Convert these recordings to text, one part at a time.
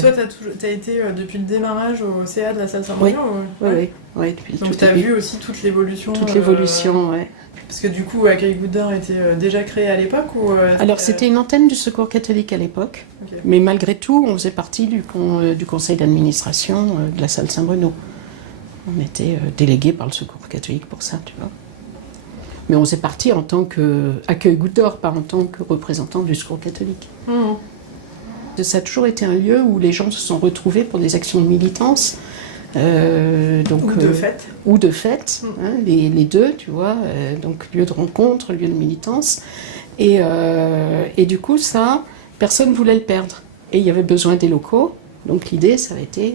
Toi, t'as été depuis le démarrage au CA de la salle Saint-Bruno? Oui, depuis Donc t'as vu aussi toute l'évolution. Oui. Parce que du coup, Accueil Goutte d'Or était déjà créé à l'époque ou Alors c'était une antenne du Secours catholique à l'époque, mais malgré tout, on faisait partie du conseil d'administration de la salle Saint-Bruno. On était délégués par le Secours catholique pour ça, tu vois. Mais on faisait partie en tant qu'Accueil Goutte d'Or, pas en tant que représentant du Secours catholique. Ça a toujours été un lieu où les gens se sont retrouvés pour des actions de militance. Ou de fête, hein, les deux, tu vois, donc lieu de rencontre, lieu de militance. Et du coup, ça, personne ne voulait le perdre. Et il y avait besoin des locaux. Donc l'idée, ça a été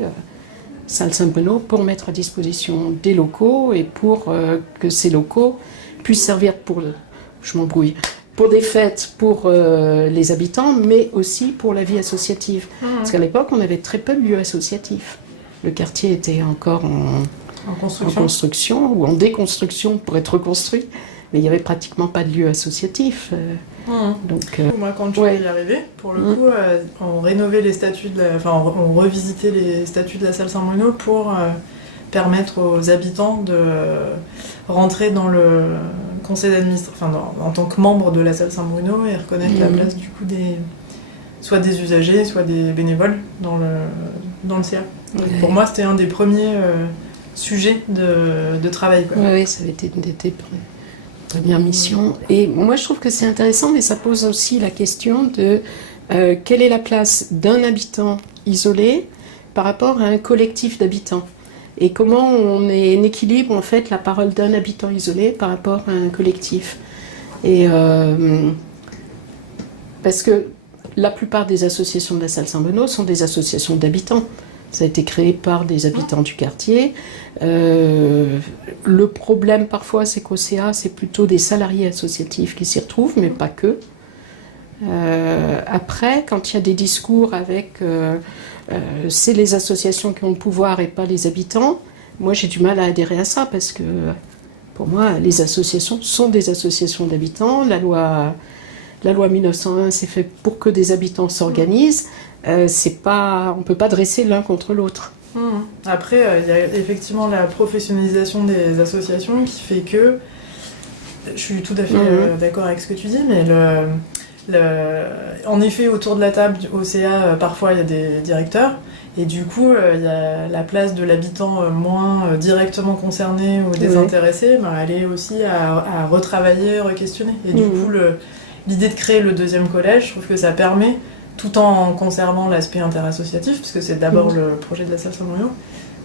salle Saint-Bruno pour mettre à disposition des locaux et pour que ces locaux puissent servir pour des fêtes pour les habitants, mais aussi pour la vie associative. Parce qu'à l'époque, on avait très peu de lieux associatifs. Le quartier était encore en construction ou en déconstruction pour être reconstruit, mais il n'y avait pratiquement pas de lieu associatif. Donc, moi, quand je suis arrivée, pour le coup, on rénovait les statuts, on revisitait les statuts de la salle Saint-Bruno pour permettre aux habitants de rentrer dans le conseil d'administration, en tant que membre de la salle Saint-Bruno et reconnaître la place du coup soit des usagers, soit des bénévoles dans le CA. Donc, pour moi, c'était un des premiers sujets de travail. Oui, ça avait été une des premières missions. Et moi, je trouve que c'est intéressant, mais ça pose aussi la question de quelle est la place d'un habitant isolé par rapport à un collectif d'habitants. Et comment on équilibre en fait la parole d'un habitant isolé par rapport à un collectif. Et parce que la plupart des associations de la salle Saint-Bruno sont des associations d'habitants. Ça a été créé par des habitants du quartier. Le problème parfois, c'est qu'au CA, c'est plutôt des salariés associatifs qui s'y retrouvent, mais pas que. Après, quand il y a des discours avec c'est les associations qui ont le pouvoir et pas les habitants, moi j'ai du mal à adhérer à ça parce que pour moi les associations sont des associations d'habitants. La loi 1901 c'est fait pour que des habitants s'organisent. On ne peut pas dresser l'un contre l'autre. Après, il y a effectivement la professionnalisation des associations qui fait que je suis tout à fait d'accord avec ce que tu dis, mais en effet, autour de la table au CA, parfois il y a des directeurs, et du coup, il y a la place de l'habitant moins directement concerné ou désintéressé, elle est aussi à retravailler, re-questionner. Et du coup, l'idée de créer le deuxième collège, je trouve que ça permet, tout en conservant l'aspect interassociatif, puisque c'est d'abord le projet de la salle Saint-Bruno,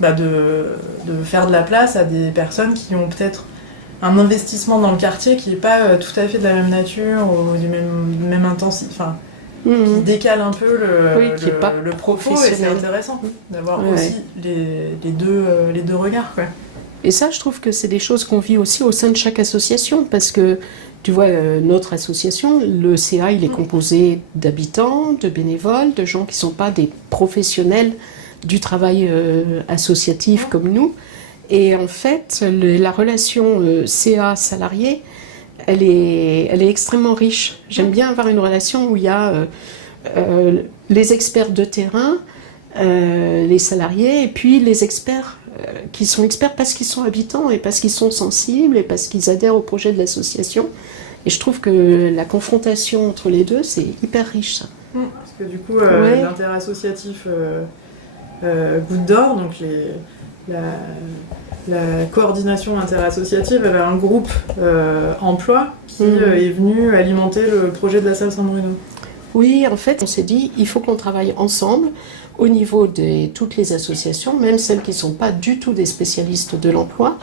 de faire de la place à des personnes qui ont peut-être un investissement dans le quartier qui n'est pas tout à fait de la même nature ou du même intensité, qui décale un peu le propos, et c'est intéressant d'avoir aussi les deux regards, quoi. Et ça, je trouve que c'est des choses qu'on vit aussi au sein de chaque association, parce que tu vois, notre association, le CA, il est composé d'habitants, de bénévoles, de gens qui ne sont pas des professionnels du travail associatif comme nous. Et en fait, la relation CA-salarié, elle est extrêmement riche. J'aime bien avoir une relation où il y a les experts de terrain, les salariés, et puis les experts qui sont experts parce qu'ils sont habitants et parce qu'ils sont sensibles et parce qu'ils adhèrent au projet de l'association. Et je trouve que la confrontation entre les deux, c'est hyper riche, ça. Parce que du coup, l'interassociatif Goutte d'Or, donc la coordination interassociative, elle a un groupe emploi qui est venu alimenter le projet de la salle Saint-Bruno. Oui, en fait, on s'est dit, il faut qu'on travaille ensemble au niveau de toutes les associations, même celles qui ne sont pas du tout des spécialistes de l'emploi,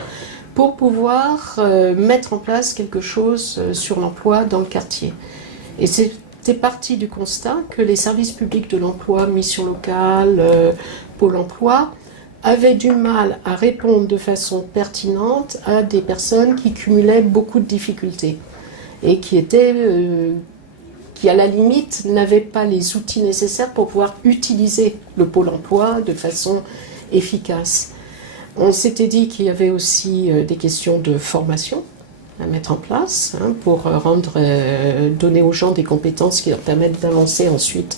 pour pouvoir mettre en place quelque chose sur l'emploi dans le quartier. Et c'était parti du constat que les services publics de l'emploi, Mission locale, Pôle emploi, avaient du mal à répondre de façon pertinente à des personnes qui cumulaient beaucoup de difficultés et qui à la limite n'avaient pas les outils nécessaires pour pouvoir utiliser le Pôle emploi de façon efficace. On s'était dit qu'il y avait aussi des questions de formation à mettre en place pour donner aux gens des compétences qui leur permettent d'avancer ensuite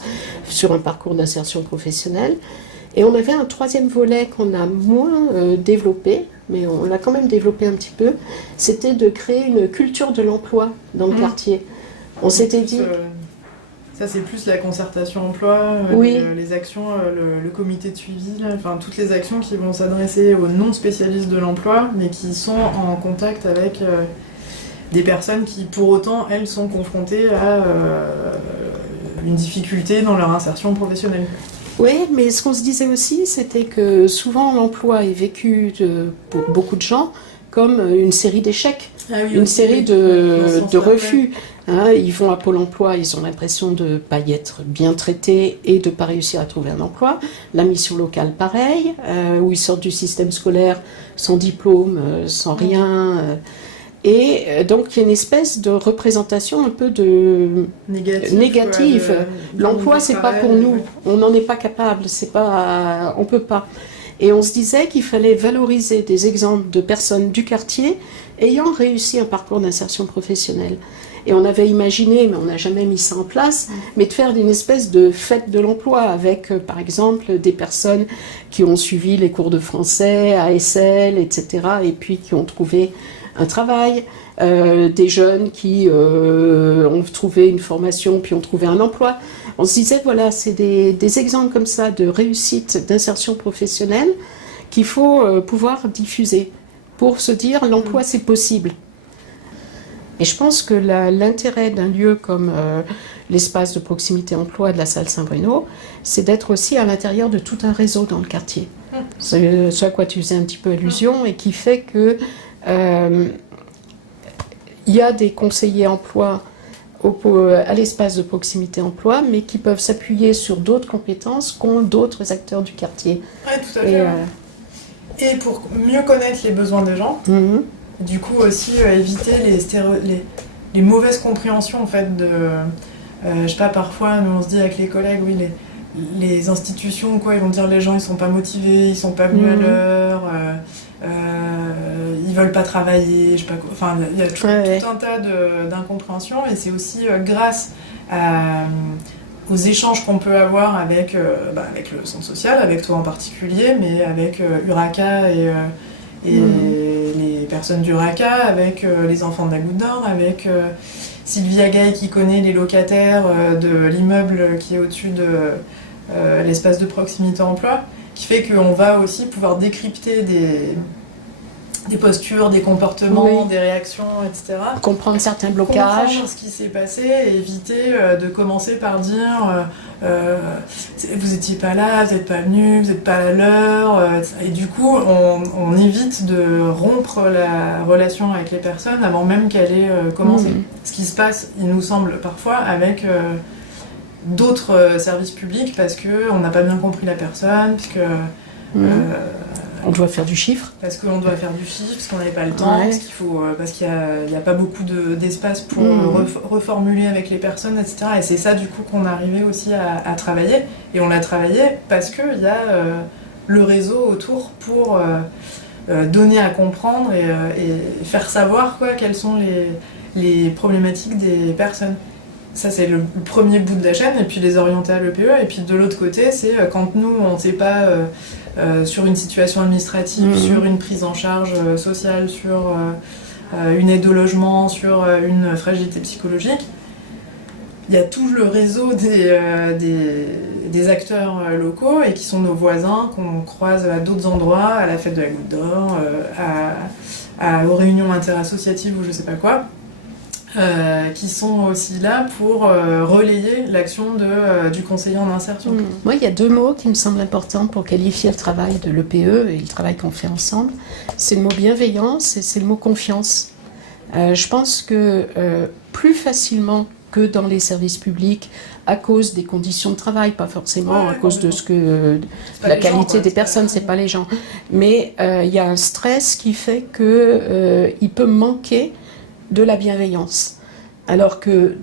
sur un parcours d'insertion professionnelle. Et on avait un troisième volet qu'on a moins développé, mais on l'a quand même développé un petit peu, c'était de créer une culture de l'emploi dans le quartier. On s'était dit... Ça, c'est plus la concertation emploi, oui. les actions, le comité de suivi, là, enfin, toutes les actions qui vont s'adresser aux non-spécialistes de l'emploi, mais qui sont en contact avec des personnes qui, pour autant, elles, sont confrontées à une difficulté dans leur insertion professionnelle. Oui, mais ce qu'on se disait aussi, c'était que souvent l'emploi est vécu pour beaucoup de gens comme une série d'échecs, une série de refus. Hein, ils vont à Pôle emploi, ils ont l'impression de ne pas y être bien traités et de ne pas réussir à trouver un emploi. La mission locale, pareil, où ils sortent du système scolaire sans diplôme, sans rien. Et donc il y a une espèce de représentation un peu négative. L'emploi, c'est pas pour nous, on n'en est pas capable, on peut pas. Et on se disait qu'il fallait valoriser des exemples de personnes du quartier ayant réussi un parcours d'insertion professionnelle. Et on avait imaginé, mais on n'a jamais mis ça en place, mais de faire une espèce de fête de l'emploi avec, par exemple, des personnes qui ont suivi les cours de français, ASL, etc., et puis qui ont trouvé un travail, des jeunes qui ont trouvé une formation puis ont trouvé un emploi. On se disait, voilà, c'est des exemples comme ça de réussite, d'insertion professionnelle qu'il faut pouvoir diffuser pour se dire l'emploi c'est possible. Et je pense que l'intérêt d'un lieu comme l'espace de proximité emploi de la salle Saint-Bruno, c'est d'être aussi à l'intérieur de tout un réseau dans le quartier. C'est ce à quoi tu faisais un petit peu allusion et qui fait que il y a des conseillers emploi à l'espace de proximité emploi, mais qui peuvent s'appuyer sur d'autres compétences qu'ont d'autres acteurs du quartier. Oui, tout à fait. Et pour mieux connaître les besoins des gens, du coup aussi éviter les mauvaises compréhensions en fait de... je sais pas, parfois nous on se dit avec les collègues, oui, les institutions, quoi, ils vont dire les gens ils sont pas motivés, ils sont pas venus à l'heure, ils veulent pas travailler, je sais pas quoi. Enfin, il y a tout un tas d'incompréhensions et c'est aussi grâce aux échanges qu'on peut avoir avec le centre social, avec toi en particulier, mais avec Uraka et les personnes d'Uraka, avec les enfants de la Goutte d'Or, avec Sylvia Gay qui connaît les locataires de l'immeuble qui est au-dessus de l'espace de proximité emploi, qui fait qu'on va aussi pouvoir décrypter des postures, des comportements, des réactions, etc. Comprendre certains blocages. Comprendre ce qui s'est passé et éviter de commencer par dire vous étiez pas là, vous n'êtes pas venu, vous n'êtes pas à l'heure. Et du coup, on évite de rompre la relation avec les personnes avant même qu'elle ait commencé. Ce qui se passe, il nous semble parfois, avec d'autres services publics parce qu'on n'a pas bien compris la personne, puisque... on doit faire du chiffre. Parce qu'on doit faire du chiffre, parce qu'on n'avait pas le temps, parce qu'il n'y a pas beaucoup d'espace pour reformuler avec les personnes, etc. Et c'est ça du coup qu'on est arrivé aussi à travailler. Et on l'a travaillé parce qu'il y a le réseau autour pour donner à comprendre et faire savoir quelles sont les problématiques des personnes. Ça, c'est le premier bout de la chaîne, et puis les orienter à l'EPE. Et puis de l'autre côté, c'est quand nous, on ne sait pas sur une situation administrative, sur une prise en charge sociale, sur une aide au logement, sur une fragilité psychologique, il y a tout le réseau des acteurs locaux et qui sont nos voisins, qu'on croise à d'autres endroits, à la fête de la Goutte d'Or, aux réunions interassociatives ou je sais pas quoi. Qui sont aussi là pour relayer l'action du conseiller en insertion. Moi, il y a deux mots qui me semblent importants pour qualifier le travail de l'EPE et le travail qu'on fait ensemble. C'est le mot bienveillance et c'est le mot confiance. Je pense que plus facilement que dans les services publics, à cause des conditions de travail, pas forcément à cause de la qualité des personnes, c'est pas les gens, mais il y a un stress qui fait qu'il peut manquer de la bienveillance. Alors que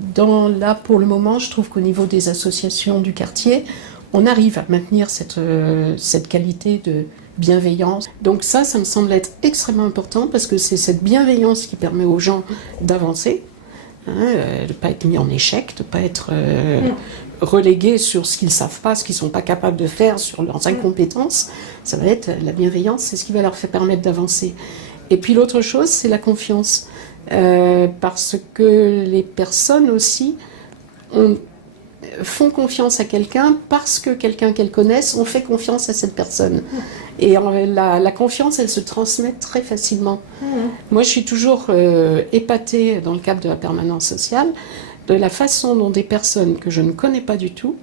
pour le moment, je trouve qu'au niveau des associations du quartier, on arrive à maintenir cette qualité de bienveillance. Donc ça me semble être extrêmement important parce que c'est cette bienveillance qui permet aux gens d'avancer, de ne pas être mis en échec, de ne pas être reléguer sur ce qu'ils ne savent pas, ce qu'ils ne sont pas capables de faire, sur leurs incompétences. Ça va être la bienveillance, c'est ce qui va leur faire permettre d'avancer. Et puis l'autre chose, c'est la confiance. Parce que les personnes aussi font confiance à quelqu'un parce que quelqu'un qu'elles connaissent, on fait confiance à cette personne. Et la confiance, elle se transmet très facilement. Moi, je suis toujours épatée, dans le cadre de la permanence sociale, de la façon dont des personnes que je ne connais pas du tout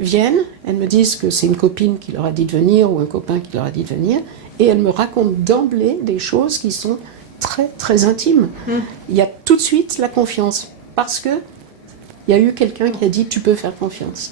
viennent, elles me disent que c'est une copine qui leur a dit de venir ou un copain qui leur a dit de venir, et elles me racontent d'emblée des choses qui sont très, très intimes. Il y a tout de suite la confiance, parce que il y a eu quelqu'un qui a dit « tu peux faire confiance ».